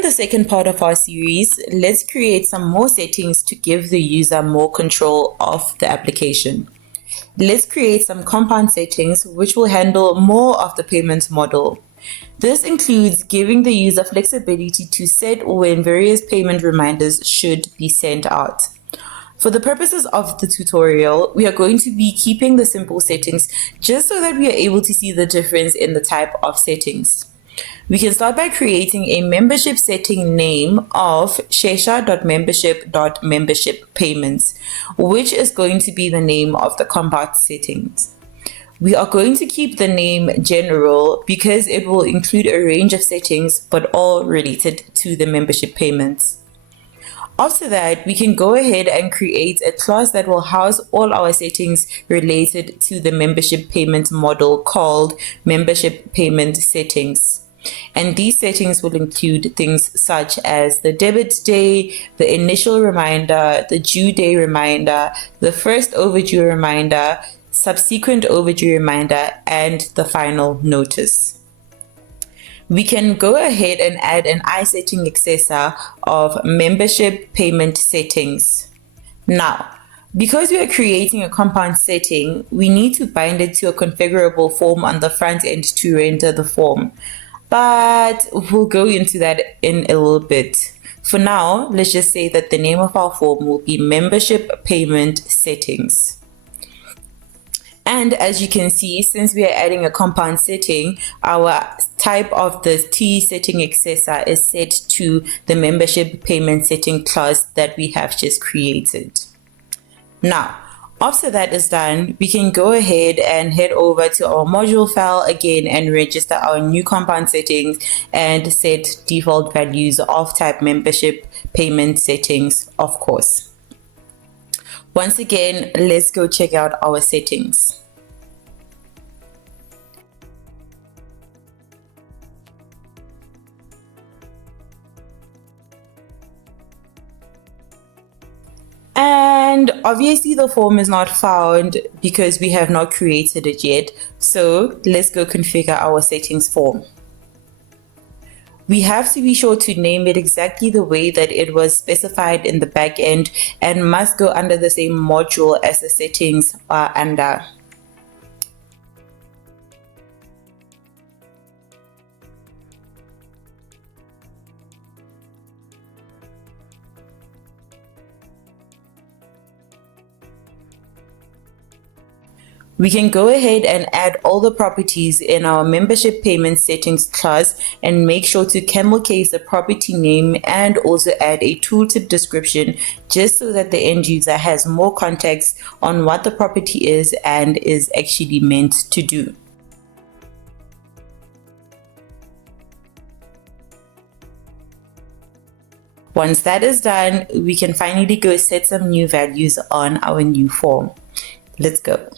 In the second part of our series, let's create some more settings to give the user more control of the application. Let's create some compound settings which will handle more of the payments model. This includes giving the user flexibility to set when various payment reminders should be sent out. For the purposes of the tutorial, we are going to be keeping the simple settings just so that we are able to see the difference in the type of settings. We can start by creating a membership setting name of shesha.membership.membership payments, which is going to be the name of the compound settings. We are going to keep the name general because it will include a range of settings, but all related to the membership payments. After that, we can go ahead and create a class that will house all our settings related to the membership payment model called membership payment settings. And these settings will include things such as the debit day, the initial reminder, the due day reminder, the first overdue reminder, subsequent overdue reminder, and the final notice. We can go ahead and add an iSetting accessor of membership payment settings. Now, because we are creating a compound setting, we need to bind it to a configurable form on the front end to render the form. But we'll go into that in a little bit. For now, let's just say that the name of our form will be membership payment settings. And as you can see, since we are adding a compound setting, our type of the T setting accessor is set to the membership payment setting class that we have just created. Now, after that is done, we can go ahead and head over to our module file again and register our new compound settings and set default values of type membership payment settings, of course. Once again, let's go check out our settings. And obviously the form is not found because we have not created it yet. So let's go configure our settings form. We have to be sure to name it exactly the way that it was specified in the backend and must go under the same module as the settings are under. We can go ahead and add all the properties in our membership payment settings class and make sure to camel case the property name and also add a tooltip description just so that the end user has more context on what the property is and is actually meant to do. Once that is done, we can finally go set some new values on our new form. Let's go.